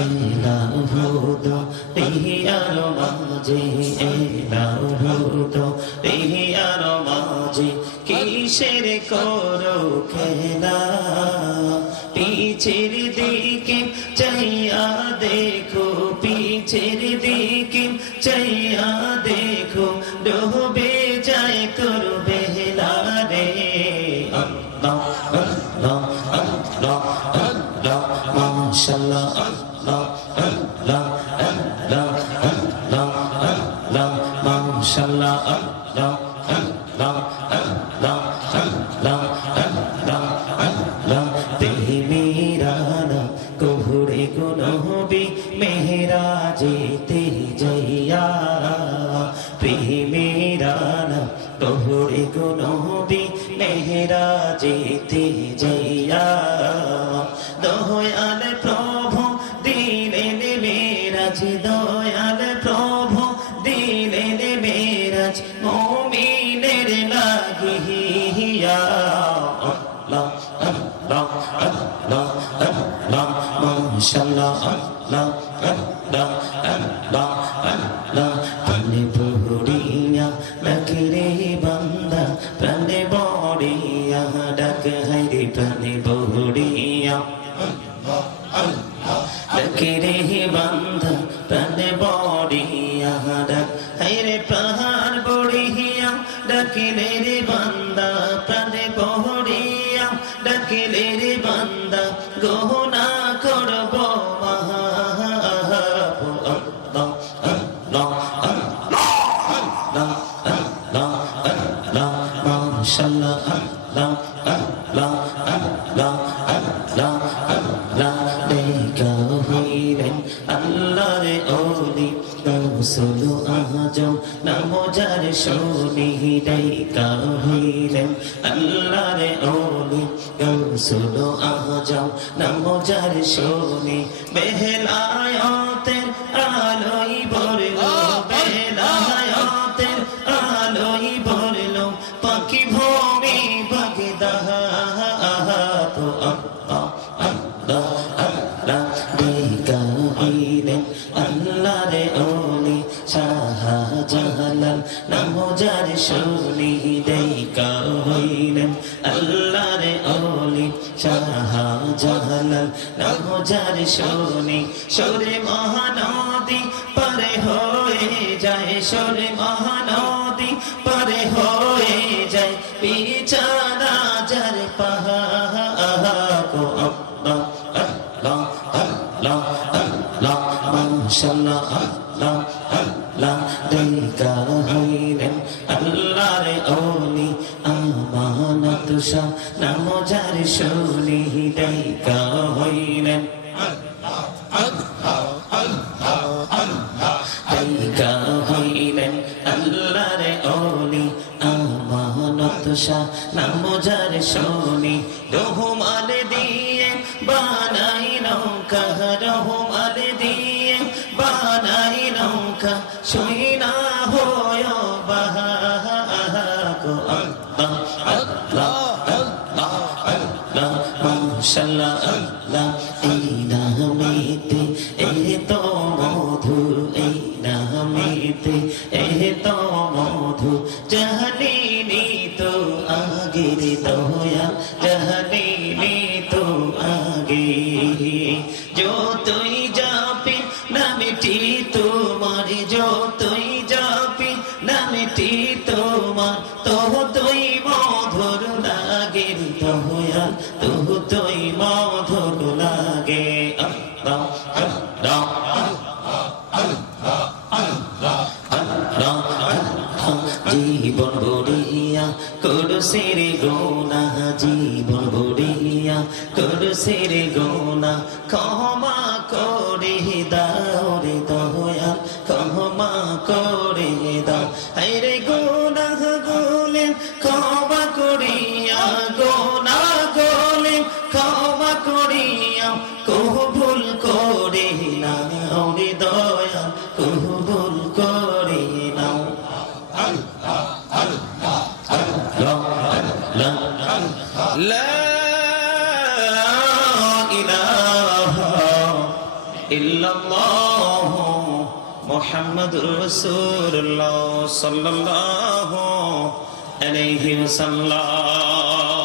এলাহুদো রিহিয়ার মাঝে এলাহুদো রিহিয়ার মাঝে কিসের করো খেলা পিছের দিকে চাইয়া দেখো পিছের দিকে চাইয়া দেখো ডুবে যায় তোর বেলা রে আল্লাহ আল্লাহ আল্লাহ আল্লাহ মাশাআল্লাহ আল্লাহ আল্লাহ আল্লাহ আল্লাহ আল্লাহ মাশাআল্লাহ আল্লাহ আল্লাহ আল্লাহ আল্লাহ আল্লাহ আল্লাহ তেমেরানা কোহরে গো নবী মেহরাজে তে যাইয়া প্রেমেরানা কোহরে গো নবী মেহরাজে তে যাইয়া দয়াল প্রভু দিলেন মেরাজ দয়াল প্রভু দিলেন মেরাজ মুমিনের লাগিয়া আল্লাহ আল্লাহ আল্লাহ আল্লাহ মাশাআল্লাহ আল্লাহ আল্লাহ আল্লাহ আল্লাহ প্রাণে বড়িয়া ডাকরে বান্দা প্রাণে বড়িয়া ডাক হায়রে প্রাণে বড়িয়া ডাকরে বান্দা প্রাণে বড়িয়া ডাক হায়রে প্রাণ বড়িয়া ডাকলে রে বান্দা প্রাণে বড়িয়া ডাকলে রে বান্দা গহনা করব মাশাআল্লাহ আল্লাহ আল্লাহ আল্লাহ আল্লাহ আল্লাহ দেখা হইলেন আল্লাহর ওলি রাসূল আজম নাম যার শুনি দেখা হইলেন আল্লাহর ওলি রাসূল আজম নাম যার শুনি বেলায়েতের আলোই ভরলো বেলায়েতের আলোই ভরলো পাখি ভূমি বাগদাহ তো আল্লাহ আল্লাহ আল্লাহ দেখা হইলেন আল্লাহর ওলি শাহজালাল নাম যার শুনি দেখা হইলেন আল্লাহর ওলি শাহজালাল নাম যার শুনি সরে মহানদী পারে হয়ে যায় সরে মহানদী পারে হয়ে যায় বিছানা যার পাহাড় আল্লাহ আল্লাহ আল্লাহ আল্লাহ মাশাআল্লাহ আল্লাহ আল্লাহ দেখা হইলেন আল্লাহর ওলি আমানত শাহ নাম যার শুনি দেখা হইলেন দেখা হইলেন আল্লাহর ওলি আমানত শাহ নাম যার শুনি রহমান দিয়ে বানাই নৌকা রহমান দিয়ে বানাই নৌকা শুই না হয় বাহা আল্লাহ আল্লাহ আল্লাহ আল্লাহ মাশাআল্লাহ আল্লাহ এই নামেতে এত মধু এই নামেতে এত মধু জানিনি তো আগের দয়া জানিনি তো আগে যতই যাবি নামটি তোমার যতই যাবি নামটি তোমার ততই মধুর লাগে দয়া ততই মধুর লাগে আল্লাহ আল্লাহ জীবন বড়িয়া করছে রে গোনা জীবন বড়িয়া করছে রে গোনা ক্ষমা করে দাও রে দয়া ক্ষমা করে দাও রে গোনা গোলে ক্ষমা করিয়া গোনা গোলে ক্ষমা করিয়া কবুল করে নাও রে দয়া কবুল করে নাও لا إله ইল্লাল্লাহ মুহাম্মাদুর রাসূলুল্লাহ সাল্লাল্লাহু আলাইহি ওয়াসাল্লাম।